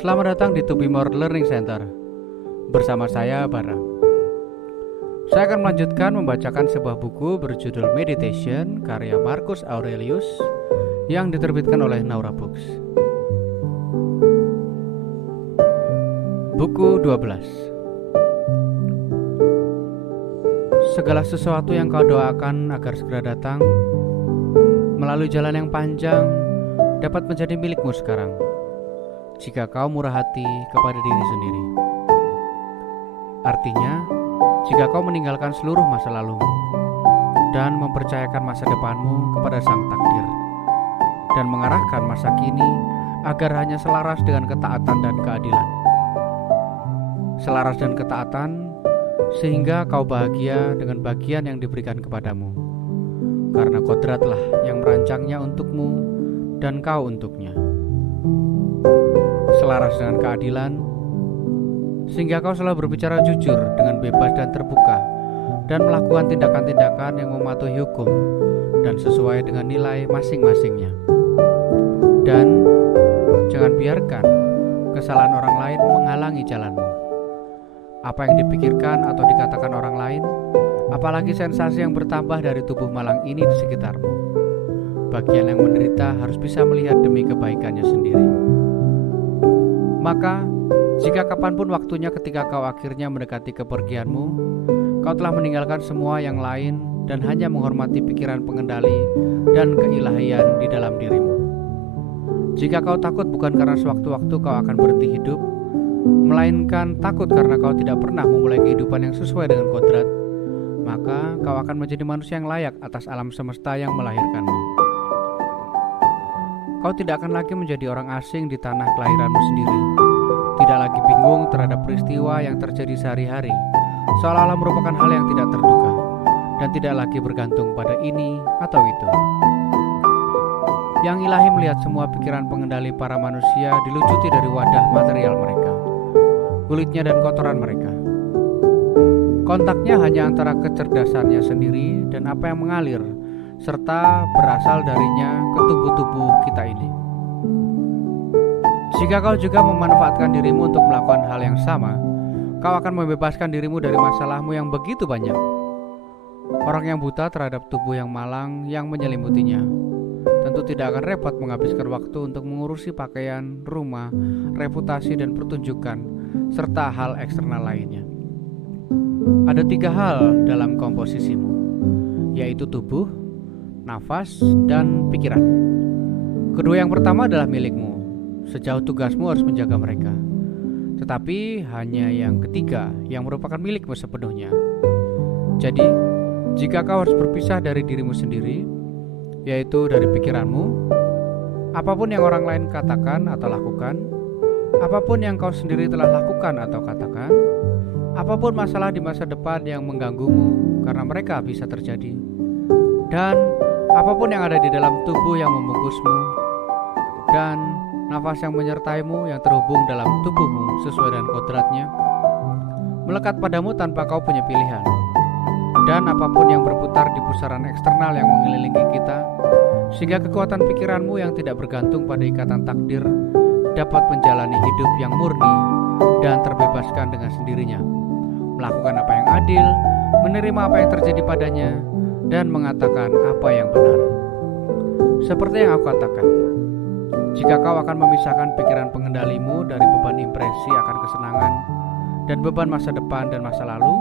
Selamat datang di To Be More Learning Center. Bersama saya, Bara. Saya akan melanjutkan membacakan sebuah buku berjudul Meditation karya Marcus Aurelius yang diterbitkan oleh Naura Books. Buku 12. Segala sesuatu yang kau doakan agar segera datang melalui jalan yang panjang dapat menjadi milikmu sekarang, jika kau murah hati kepada diri sendiri. Artinya, jika kau meninggalkan seluruh masa lalumu dan mempercayakan masa depanmu kepada sang takdir, dan mengarahkan masa kini agar hanya selaras dengan ketaatan dan keadilan. Selaras dan ketaatan sehingga kau bahagia dengan bagian yang diberikan kepadamu, karena kodratlah yang merancangnya untukmu dan kau untuknya. Selaras dengan keadilan sehingga kau selalu berbicara jujur dengan bebas dan terbuka, dan melakukan tindakan-tindakan yang mematuhi hukum dan sesuai dengan nilai masing-masingnya. Dan jangan biarkan kesalahan orang lain menghalangi jalanmu. Apa yang dipikirkan atau dikatakan orang lain, apalagi sensasi yang bertambah dari tubuh malang ini di sekitarmu, bagian yang menderita harus bisa melihat demi kebaikannya sendiri. Maka, jika kapanpun waktunya ketika kau akhirnya mendekati kepergianmu, kau telah meninggalkan semua yang lain dan hanya menghormati pikiran pengendali dan keilahian di dalam dirimu. Jika kau takut bukan karena sewaktu-waktu kau akan berhenti hidup, melainkan takut karena kau tidak pernah memulai kehidupan yang sesuai dengan kodrat, maka kau akan menjadi manusia yang layak atas alam semesta yang melahirkanmu. Kau tidak akan lagi menjadi orang asing di tanah kelahiranmu sendiri, tidak lagi bingung terhadap peristiwa yang terjadi sehari-hari, seolah-olah merupakan hal yang tidak terduga, dan tidak lagi bergantung pada ini atau itu. Yang ilahi melihat semua pikiran pengendali para manusia dilucuti dari wadah material mereka, kulitnya dan kotoran mereka. Kontaknya hanya antara kecerdasannya sendiri dan apa yang mengalir serta berasal darinya ke tubuh-tubuh kita ini. Jika kau juga memanfaatkan dirimu untuk melakukan hal yang sama, kau akan membebaskan dirimu dari masalahmu yang begitu banyak. Orang yang buta terhadap tubuh yang malang yang menyelimutinya tentu tidak akan repot menghabiskan waktu untuk mengurusi pakaian, rumah, reputasi dan pertunjukan, serta hal eksternal lainnya. Ada 3 hal dalam komposisimu, yaitu tubuh, nafas, dan pikiran. Kedua yang pertama adalah milikmu, sejauh tugasmu harus menjaga mereka. Tetapi hanya yang ketiga yang merupakan milikmu sepenuhnya. Jadi, jika kau harus berpisah dari dirimu sendiri, yaitu dari pikiranmu, apapun yang orang lain katakan atau lakukan, apapun yang kau sendiri telah lakukan atau katakan, apapun masalah di masa depan yang mengganggumu karena mereka bisa terjadi, dan apapun yang ada di dalam tubuh yang membungkusmu, dan nafas yang menyertaimu yang terhubung dalam tubuhmu sesuai dengan kodratnya, melekat padamu tanpa kau punya pilihan. Dan apapun yang berputar di pusaran eksternal yang mengelilingi kita, sehingga kekuatan pikiranmu yang tidak bergantung pada ikatan takdir dapat menjalani hidup yang murni dan terbebaskan dengan sendirinya, melakukan apa yang adil, menerima apa yang terjadi padanya, dan mengatakan apa yang benar. Seperti yang aku katakan, jika kau akan memisahkan pikiran pengendalimu dari beban impresi akan kesenangan dan beban masa depan dan masa lalu,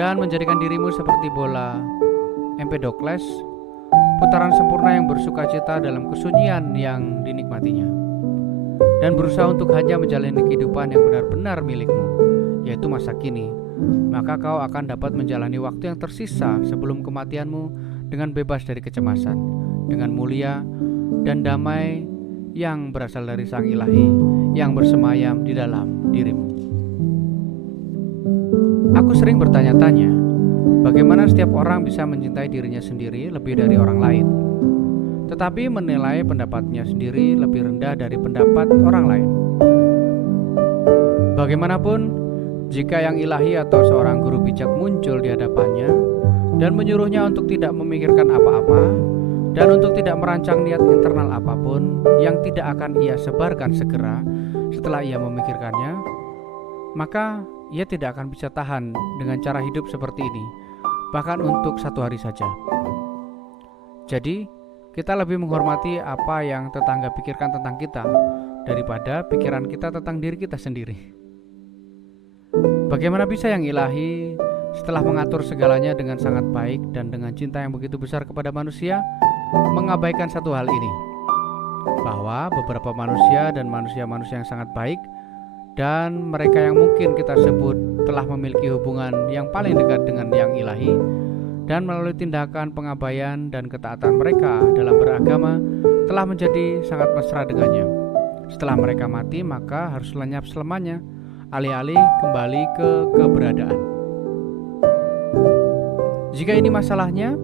dan menjadikan dirimu seperti bola Empedokles, putaran sempurna yang bersukacita dalam kesunyian yang dinikmatinya, dan berusaha untuk hanya menjalani kehidupan yang benar-benar milikmu, yaitu masa kini, maka kau akan dapat menjalani waktu yang tersisa sebelum kematianmu dengan bebas dari kecemasan, dengan mulia dan damai yang berasal dari Sang Ilahi yang bersemayam di dalam dirimu. Aku sering bertanya-tanya, bagaimana setiap orang bisa mencintai dirinya sendiri lebih dari orang lain, tetapi menilai pendapatnya sendiri lebih rendah dari pendapat orang lain. Bagaimanapun, jika yang ilahi atau seorang guru bijak muncul di hadapannya dan menyuruhnya untuk tidak memikirkan apa-apa dan untuk tidak merancang niat internal apapun yang tidak akan ia sebarkan segera Setelah ia memikirkannya, maka ia tidak akan bisa tahan dengan cara hidup seperti ini, bahkan untuk 1 hari saja. Jadi, kita lebih menghormati apa yang tetangga pikirkan tentang kita daripada pikiran kita tentang diri kita sendiri. Bagaimana bisa yang ilahi setelah mengatur segalanya dengan sangat baik dan dengan cinta yang begitu besar kepada manusia, mengabaikan satu hal ini, bahwa beberapa manusia dan manusia-manusia yang sangat baik dan mereka yang mungkin kita sebut telah memiliki hubungan yang paling dekat dengan yang ilahi, dan melalui tindakan pengabaian dan ketaatan mereka dalam beragama telah menjadi sangat mesra dengannya. Setelah mereka mati, maka harus lenyap selamanya, alih-alih kembali ke keberadaan. Jika ini masalahnya,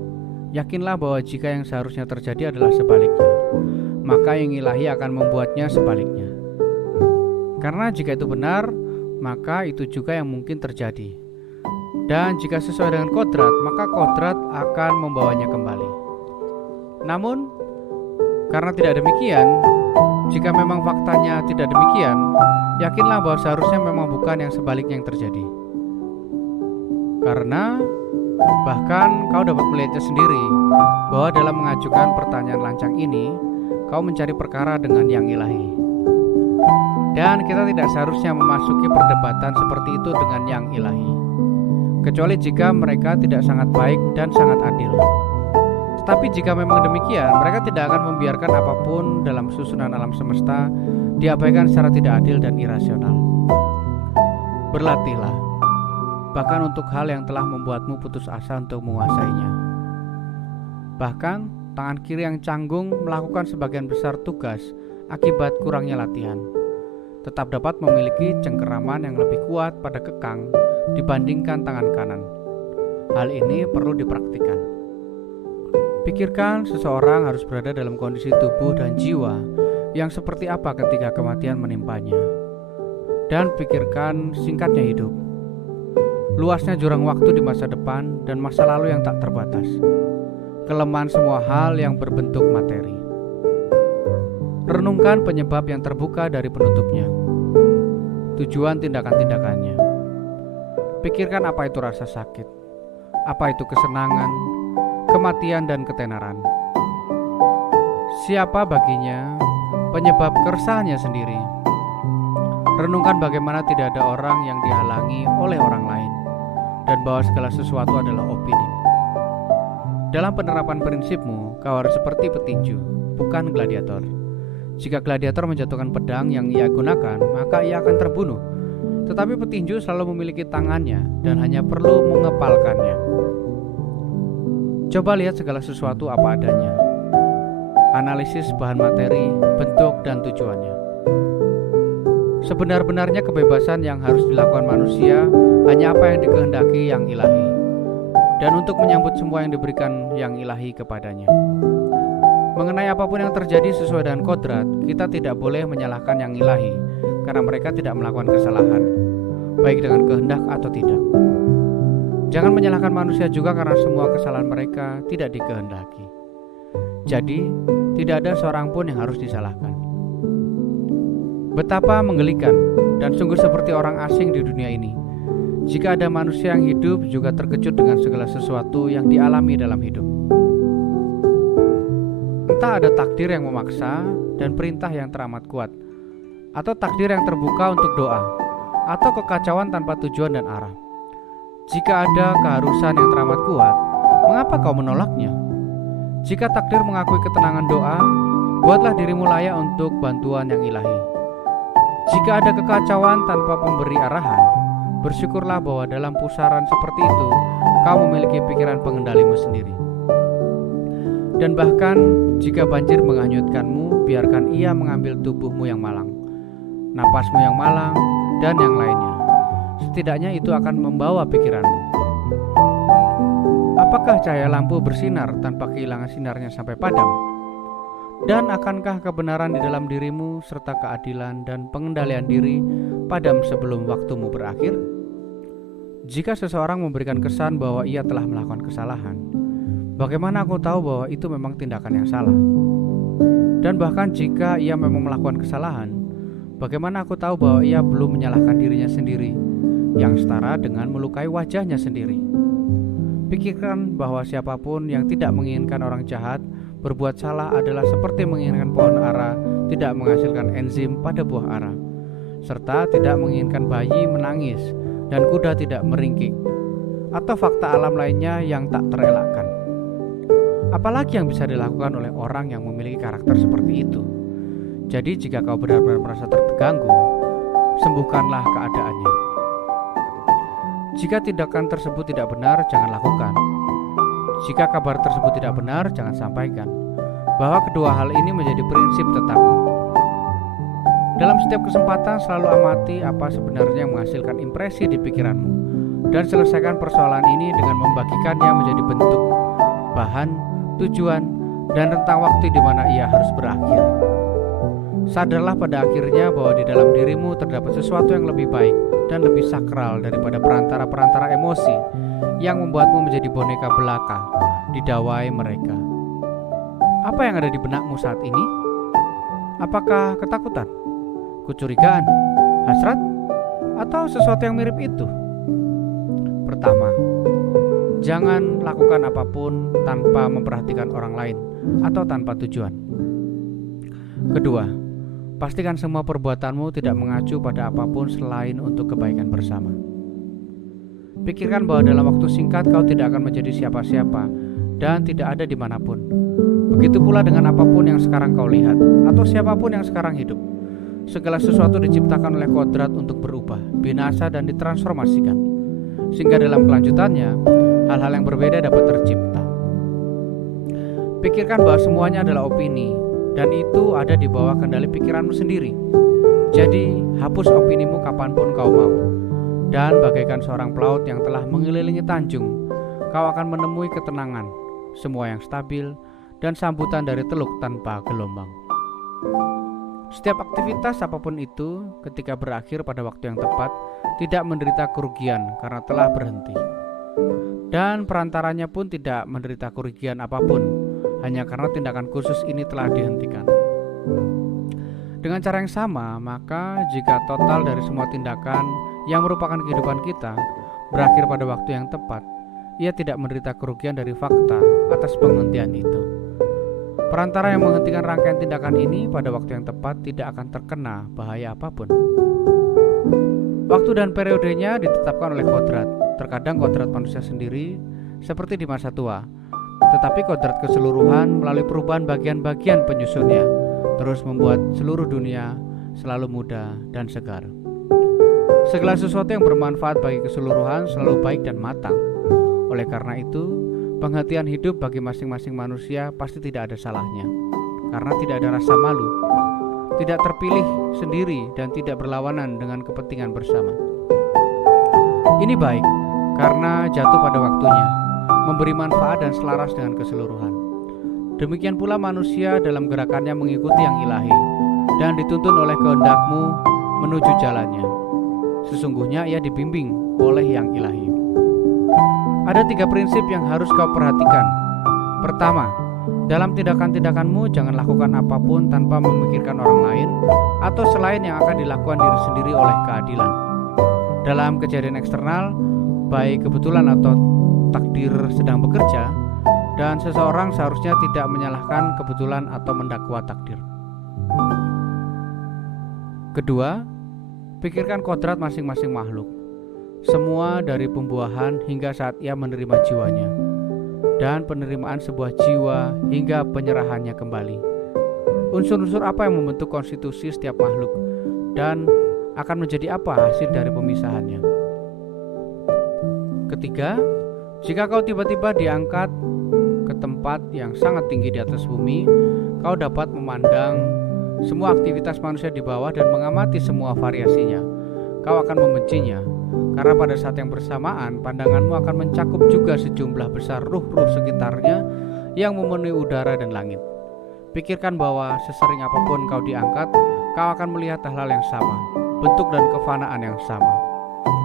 yakinlah bahwa jika yang seharusnya terjadi adalah sebaliknya, maka yang ilahi akan membuatnya sebaliknya. Karena jika itu benar, maka itu juga yang mungkin terjadi. Dan jika sesuai dengan kodrat, maka kodrat akan membawanya kembali. Namun, karena tidak demikian, jika memang faktanya tidak demikian, yakinlah bahwa seharusnya memang bukan yang sebaliknya yang terjadi. Karena bahkan kau dapat melihatnya sendiri, bahwa dalam mengajukan pertanyaan lancang ini, kau mencari perkara dengan yang ilahi. Dan kita tidak seharusnya memasuki perdebatan seperti itu dengan yang ilahi, kecuali jika mereka tidak sangat baik dan sangat adil. Tetapi jika memang demikian, mereka tidak akan membiarkan apapun dalam susunan alam semesta diabaikan secara tidak adil dan irasional. Berlatihlah, bahkan untuk hal yang telah membuatmu putus asa untuk menguasainya. Bahkan, tangan kiri yang canggung melakukan sebagian besar tugas akibat kurangnya latihan, tetap dapat memiliki cengkeraman yang lebih kuat pada kekang dibandingkan tangan kanan. Hal ini perlu dipraktikkan. Pikirkan seseorang harus berada dalam kondisi tubuh dan jiwa yang seperti apa ketika kematian menimpanya. Dan pikirkan singkatnya hidup, luasnya jurang waktu di masa depan dan masa lalu yang tak terbatas, kelemahan semua hal yang berbentuk materi. Renungkan penyebab yang terbuka dari penutupnya, tujuan tindakan-tindakannya. Pikirkan apa itu rasa sakit, apa itu kesenangan, kematian dan ketenaran. Siapa baginya penyebab keresahannya sendiri. Renungkan bagaimana tidak ada orang yang dihalangi oleh orang lain, dan bahwa segala sesuatu adalah opini. Dalam penerapan prinsipmu, kau harus seperti petinju, bukan gladiator. Jika gladiator menjatuhkan pedang yang ia gunakan, maka ia akan terbunuh. Tetapi petinju selalu memiliki tangannya dan hanya perlu mengepalkannya. Coba lihat segala sesuatu apa adanya. Analisis bahan materi, bentuk, dan tujuannya. Sebenar-benarnya kebebasan yang harus dilakukan manusia hanya apa yang dikehendaki yang ilahi, dan untuk menyambut semua yang diberikan yang ilahi kepadanya. Mengenai apapun yang terjadi sesuai dengan kodrat, kita tidak boleh menyalahkan yang ilahi, karena mereka tidak melakukan kesalahan, baik dengan kehendak atau tidak. Jangan menyalahkan manusia juga karena semua kesalahan mereka tidak dikehendaki. Jadi, tidak ada seorang pun yang harus disalahkan. Betapa menggelikan dan sungguh seperti orang asing di dunia ini, jika ada manusia yang hidup juga terkejut dengan segala sesuatu yang dialami dalam hidup. Entah ada takdir yang memaksa dan perintah yang teramat kuat, atau takdir yang terbuka untuk doa, atau kekacauan tanpa tujuan dan arah. Jika ada keharusan yang teramat kuat, mengapa kau menolaknya? Jika takdir mengakui ketenangan doa, buatlah dirimu layak untuk bantuan yang ilahi. Jika ada kekacauan tanpa pemberi arahan, bersyukurlah bahwa dalam pusaran seperti itu, kau memiliki pikiran pengendalimu sendiri. Dan bahkan jika banjir menghanyutkanmu, biarkan ia mengambil tubuhmu yang malang, napasmu yang malang, dan yang lainnya. Setidaknya itu akan membawa pikiranmu. Apakah cahaya lampu bersinar tanpa kehilangan sinarnya sampai padam? Dan akankah kebenaran di dalam dirimu serta keadilan dan pengendalian diri padam sebelum waktumu berakhir? Jika seseorang memberikan kesan bahwa ia telah melakukan kesalahan, bagaimana aku tahu bahwa itu memang tindakan yang salah? Dan bahkan jika ia memang melakukan kesalahan, Bagaimana aku tahu bahwa ia belum menyalahkan dirinya sendiri, yang setara dengan melukai wajahnya sendiri? Pikirkan bahwa siapapun yang tidak menginginkan orang jahat berbuat salah adalah seperti menginginkan pohon ara tidak menghasilkan enzim pada buah ara, serta tidak menginginkan bayi menangis dan kuda tidak meringkik, atau fakta alam lainnya yang tak terelakkan. Apalagi yang bisa dilakukan oleh orang yang memiliki karakter seperti itu? Jadi jika kau benar-benar merasa terganggu, sembuhkanlah keadaannya. Jika tindakan tersebut tidak benar, jangan lakukan. Jika kabar tersebut tidak benar, jangan sampaikan. Bahwa kedua hal ini menjadi prinsip tetapmu. Dalam setiap kesempatan selalu amati apa sebenarnya yang menghasilkan impresi di pikiranmu, dan selesaikan persoalan ini dengan membagikannya menjadi bentuk, bahan, tujuan, dan rentang waktu di mana ia harus berakhir. Sadarlah pada akhirnya bahwa di dalam dirimu terdapat sesuatu yang lebih baik dan lebih sakral daripada perantara-perantara emosi yang membuatmu menjadi boneka belaka di dawai mereka. Apa yang ada di benakmu saat ini? Apakah ketakutan, kecurigaan, hasrat, atau sesuatu yang mirip itu? Pertama, jangan lakukan apapun tanpa memperhatikan orang lain atau tanpa tujuan. Kedua, pastikan semua perbuatanmu tidak mengacu pada apapun selain untuk kebaikan bersama. Pikirkan bahwa dalam waktu singkat kau tidak akan menjadi siapa-siapa dan tidak ada dimanapun. Begitu pula dengan apapun yang sekarang kau lihat atau siapapun yang sekarang hidup. Segala sesuatu diciptakan oleh kodrat untuk berubah, binasa, dan ditransformasikan, sehingga dalam kelanjutannya hal-hal yang berbeda dapat tercipta. Pikirkan bahwa semuanya adalah opini, dan itu ada di bawah kendali pikiranmu sendiri. Jadi, hapus opinimu kapanpun kau mau. Dan bagaikan seorang pelaut yang telah mengelilingi tanjung, kau akan menemui ketenangan, semua yang stabil, dan sambutan dari teluk tanpa gelombang. Setiap aktivitas apapun itu, ketika berakhir pada waktu yang tepat, tidak menderita kerugian karena telah berhenti. Dan perantaranya pun tidak menderita kerugian apapun, hanya karena tindakan khusus ini telah dihentikan. Dengan cara yang sama, maka jika total dari semua tindakan yang merupakan kehidupan kita berakhir pada waktu yang tepat, ia tidak menderita kerugian dari fakta atas penghentian itu. Perantara yang menghentikan rangkaian tindakan ini pada waktu yang tepat tidak akan terkena bahaya apapun. Waktu dan periodenya ditetapkan oleh kodrat. Terkadang kodrat manusia sendiri seperti di masa tua, tetapi kodrat keseluruhan melalui perubahan bagian-bagian penyusunnya terus membuat seluruh dunia selalu muda dan segar. Segala sesuatu yang bermanfaat bagi keseluruhan selalu baik dan matang. Oleh karena itu, penghentian hidup bagi masing-masing manusia pasti tidak ada salahnya, karena tidak ada rasa malu, tidak terpilih sendiri, dan tidak berlawanan dengan kepentingan bersama. Ini baik karena jatuh pada waktunya, memberi manfaat dan selaras dengan keseluruhan. Demikian pula manusia dalam gerakannya mengikuti yang ilahi dan dituntun oleh kehendakmu menuju jalannya. Sesungguhnya ia dibimbing oleh yang ilahi. Ada 3 prinsip yang harus kau perhatikan. Pertama, dalam tindakan-tindakanmu jangan lakukan apapun tanpa memikirkan orang lain atau selain yang akan dilakukan diri sendiri oleh keadilan. Dalam kejadian eksternal, baik kebetulan atau takdir sedang bekerja, dan seseorang seharusnya tidak menyalahkan kebetulan atau mendakwa takdir. Kedua, pikirkan kodrat masing-masing makhluk, semua dari pembuahan hingga saat ia menerima jiwanya, dan penerimaan sebuah jiwa hingga penyerahannya kembali. Unsur-unsur apa yang membentuk konstitusi setiap makhluk, dan akan menjadi apa hasil dari pemisahannya. Ketiga, jika kau tiba-tiba diangkat ke tempat yang sangat tinggi di atas bumi, kau dapat memandang semua aktivitas manusia di bawah dan mengamati semua variasinya. Kau akan membencinya, karena pada saat yang bersamaan pandanganmu akan mencakup juga sejumlah besar ruh-ruh sekitarnya yang memenuhi udara dan langit. Pikirkan bahwa sesering apapun kau diangkat, kau akan melihat hal-hal yang sama, bentuk dan kefanaan yang sama.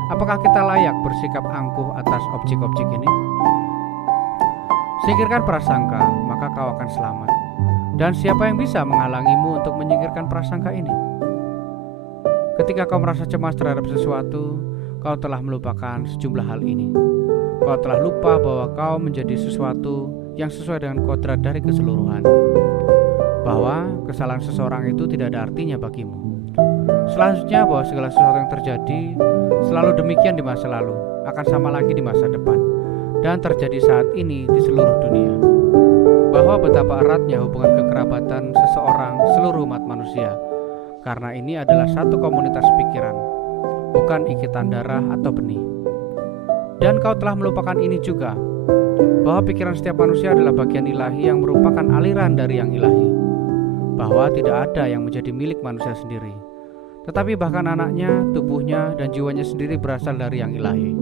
Apakah kita layak bersikap angkuh atas objek-objek ini? Singkirkan prasangka, maka kau akan selamat. Dan siapa yang bisa menghalangimu untuk menyingkirkan prasangka ini? Ketika kau merasa cemas terhadap sesuatu, kau telah melupakan sejumlah hal ini. Kau telah lupa bahwa kau menjadi sesuatu yang sesuai dengan kodrat dari keseluruhan, bahwa kesalahan seseorang itu tidak ada artinya bagimu. Selanjutnya, bahwa segala sesuatu yang terjadi selalu demikian di masa lalu akan sama lagi di masa depan, dan terjadi saat ini di seluruh dunia. Bahwa betapa eratnya hubungan kekerabatan seseorang seluruh umat manusia, karena ini adalah satu komunitas pikiran, bukan ikitan darah atau benih. Dan kau telah melupakan ini juga, bahwa pikiran setiap manusia adalah bagian ilahi yang merupakan aliran dari yang ilahi, bahwa tidak ada yang menjadi milik manusia sendiri, tetapi bahkan anaknya, tubuhnya, dan jiwanya sendiri berasal dari yang ilahi,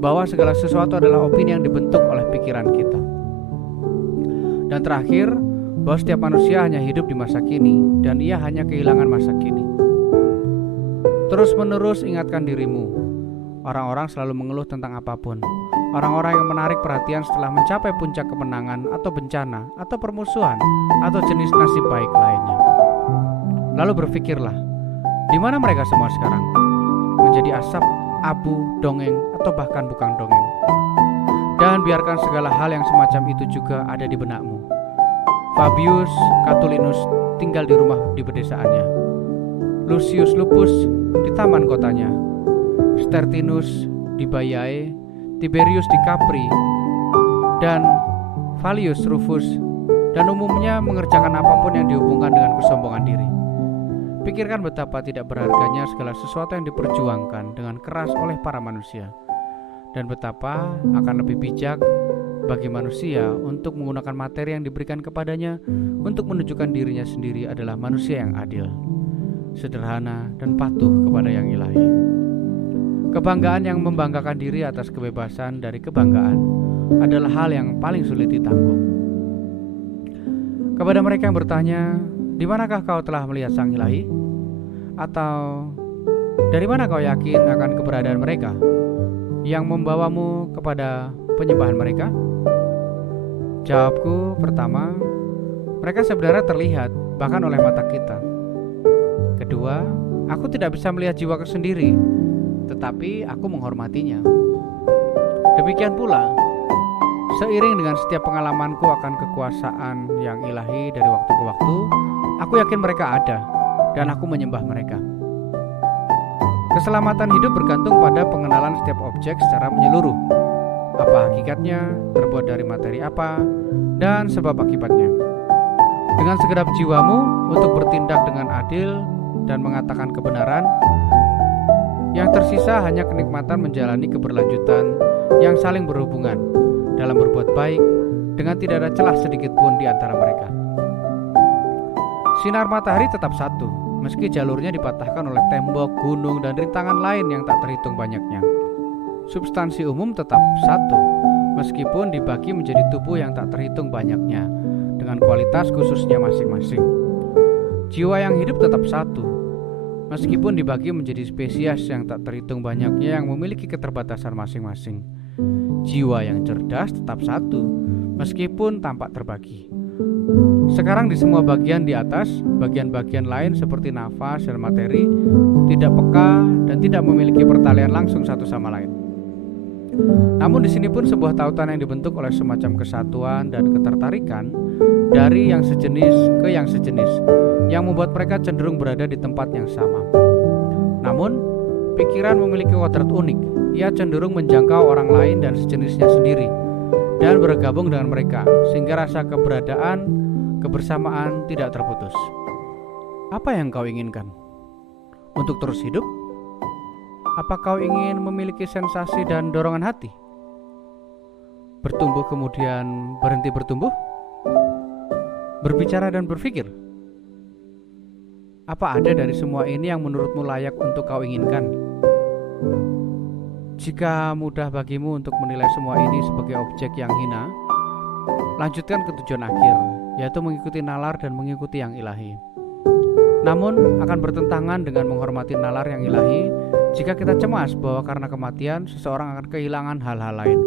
bahwa segala sesuatu adalah opini yang dibentuk oleh pikiran kita. Dan terakhir, bahwa setiap manusia hanya hidup di masa kini, dan ia hanya kehilangan masa kini. Terus menerus ingatkan dirimu. Orang-orang selalu mengeluh tentang apapun. Orang-orang yang menarik perhatian setelah mencapai puncak kemenangan atau bencana atau permusuhan atau jenis nasib baik lainnya. Lalu berpikirlah, di mana mereka semua sekarang? Menjadi asap, abu, dongeng, atau bahkan bukan dongeng. Dan biarkan segala hal yang semacam itu juga ada di benakmu. Fabius Catulinus tinggal di rumah di pedesaannya. Lucius Lupus di taman kotanya. Stertinus di Baiae, Tiberius di Capri, dan Valius Rufus, dan umumnya mengerjakan apapun yang dihubungkan dengan kesombongan diri. Pikirkan betapa tidak berharganya segala sesuatu yang diperjuangkan dengan keras oleh para manusia, dan betapa akan lebih bijak bagi manusia untuk menggunakan materi yang diberikan kepadanya untuk menunjukkan dirinya sendiri adalah manusia yang adil, sederhana, dan patuh kepada yang ilahi. Kebanggaan yang membanggakan diri atas kebebasan dari kebanggaan adalah hal yang paling sulit ditanggung. Kepada mereka yang bertanya, di manakah kau telah melihat sang ilahi? Atau dari mana kau yakin akan keberadaan mereka yang membawamu kepada penyembahan mereka? Jawabku pertama, mereka sebenarnya terlihat bahkan oleh mata kita. Kedua, aku tidak bisa melihat jiwaku sendiri, tetapi aku menghormatinya. Demikian pula, seiring dengan setiap pengalamanku akan kekuasaan yang ilahi dari waktu ke waktu, aku yakin mereka ada dan aku menyembah mereka. Keselamatan hidup bergantung pada pengenalan setiap objek secara menyeluruh. Apa hakikatnya, terbuat dari materi apa, dan sebab akibatnya. Dengan segenap jiwamu untuk bertindak dengan adil dan mengatakan kebenaran, yang tersisa hanya kenikmatan menjalani keberlanjutan yang saling berhubungan dalam berbuat baik dengan tidak ada celah sedikit pun di antara mereka. Sinar matahari tetap satu, meski jalurnya dipatahkan oleh tembok, gunung, dan rintangan lain yang tak terhitung banyaknya. Substansi umum tetap satu, meskipun dibagi menjadi tubuh yang tak terhitung banyaknya, dengan kualitas khususnya masing-masing. Jiwa yang hidup tetap satu, meskipun dibagi menjadi spesies yang tak terhitung banyaknya yang memiliki keterbatasan masing-masing. Jiwa yang cerdas tetap satu, meskipun tampak terbagi. Sekarang di semua bagian di atas, bagian-bagian lain seperti nafas dan materi tidak peka dan tidak memiliki pertalian langsung satu sama lain. Namun di sini pun sebuah tautan yang dibentuk oleh semacam kesatuan dan ketertarikan dari yang sejenis ke yang sejenis, yang membuat mereka cenderung berada di tempat yang sama. Namun, pikiran memiliki kodrat unik. Ia cenderung menjangkau orang lain dan sejenisnya sendiri dan bergabung dengan mereka, sehingga rasa keberadaan, kebersamaan tidak terputus. Apa yang kau inginkan? Untuk terus hidup? Apa kau ingin memiliki sensasi dan dorongan hati? Bertumbuh kemudian berhenti bertumbuh? Berbicara dan berpikir? Apa ada dari semua ini yang menurutmu layak untuk kau inginkan? Jika mudah bagimu untuk menilai semua ini sebagai objek yang hina, lanjutkan ke tujuan akhir, yaitu mengikuti nalar dan mengikuti yang ilahi. Namun akan bertentangan dengan menghormati nalar yang ilahi jika kita cemas bahwa karena kematian seseorang akan kehilangan hal-hal lain.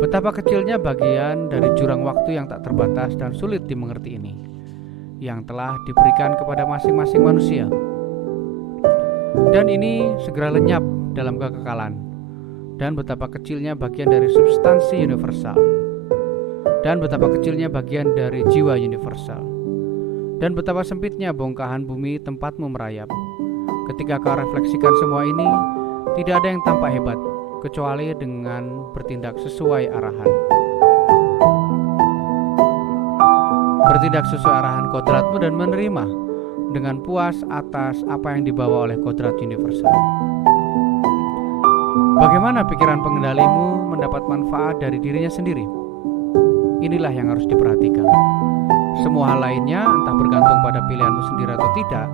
Betapa kecilnya bagian dari jurang waktu yang tak terbatas dan sulit dimengerti ini, yang telah diberikan kepada masing-masing manusia. Dan ini segera lenyap dalam kekekalan. Dan betapa kecilnya bagian dari substansi universal. Dan betapa kecilnya bagian dari jiwa universal. Dan betapa sempitnya bongkahan bumi tempatmu merayap. Ketika kau refleksikan semua ini, tidak ada yang tampak hebat kecuali dengan bertindak sesuai arahan. Bertindak sesuai arahan kodratmu dan menerima dengan puas atas apa yang dibawa oleh kodrat universal. Bagaimana pikiran pengendalimu mendapat manfaat dari dirinya sendiri? Inilah yang harus diperhatikan. Semua hal lainnya, entah bergantung pada pilihanmu sendiri atau tidak,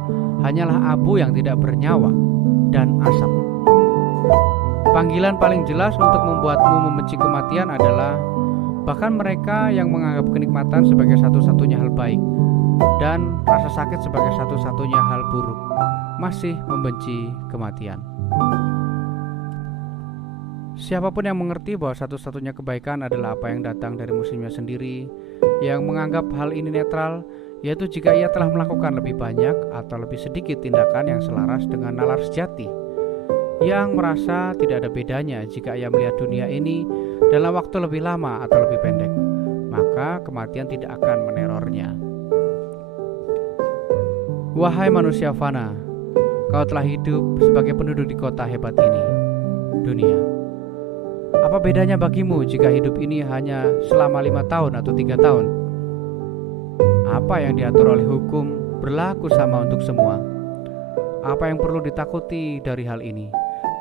hanyalah abu yang tidak bernyawa dan asap. Panggilan paling jelas untuk membuatmu membenci kematian adalah bahkan mereka yang menganggap kenikmatan sebagai satu-satunya hal baik dan rasa sakit sebagai satu-satunya hal buruk masih membenci kematian. Siapapun yang mengerti bahwa satu-satunya kebaikan adalah apa yang datang dari musimnya sendiri, yang menganggap hal ini netral, yaitu jika ia telah melakukan lebih banyak atau lebih sedikit tindakan yang selaras dengan nalar sejati, yang merasa tidak ada bedanya jika ia melihat dunia ini dalam waktu lebih lama atau lebih pendek, maka kematian tidak akan menerornya. Wahai manusia fana, kau telah hidup sebagai penduduk di kota hebat ini, dunia. Apa bedanya bagimu jika hidup ini hanya selama 5 tahun atau 3 tahun? Apa yang diatur oleh hukum berlaku sama untuk semua. Apa yang perlu ditakuti dari hal ini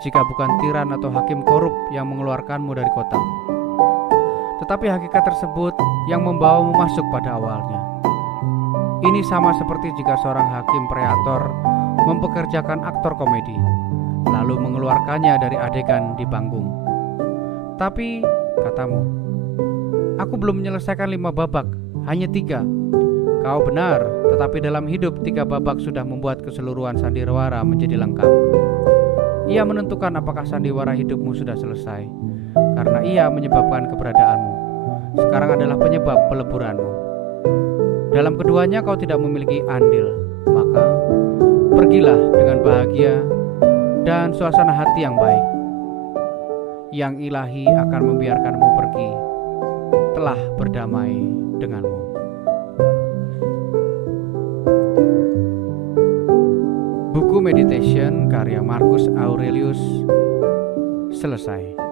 jika bukan tiran atau hakim korup yang mengeluarkanmu dari kota, tetapi hakikat tersebut yang membawamu masuk pada awalnya. Ini sama seperti jika seorang hakim preator mempekerjakan aktor komedi, lalu mengeluarkannya dari adegan di panggung. Tapi, katamu, aku belum menyelesaikan 5 babak, hanya 3. Kau benar, tetapi dalam hidup 3 babak sudah membuat keseluruhan sandiwara menjadi lengkap. Ia menentukan apakah sandiwara hidupmu sudah selesai, karena ia menyebabkan keberadaanmu. Sekarang adalah penyebab peleburanmu. Dalam keduanya kau tidak memiliki andil, maka pergilah dengan bahagia dan suasana hati yang baik. Yang ilahi akan membiarkanmu pergi, telah berdamai denganmu. Buku Meditation karya Marcus Aurelius selesai.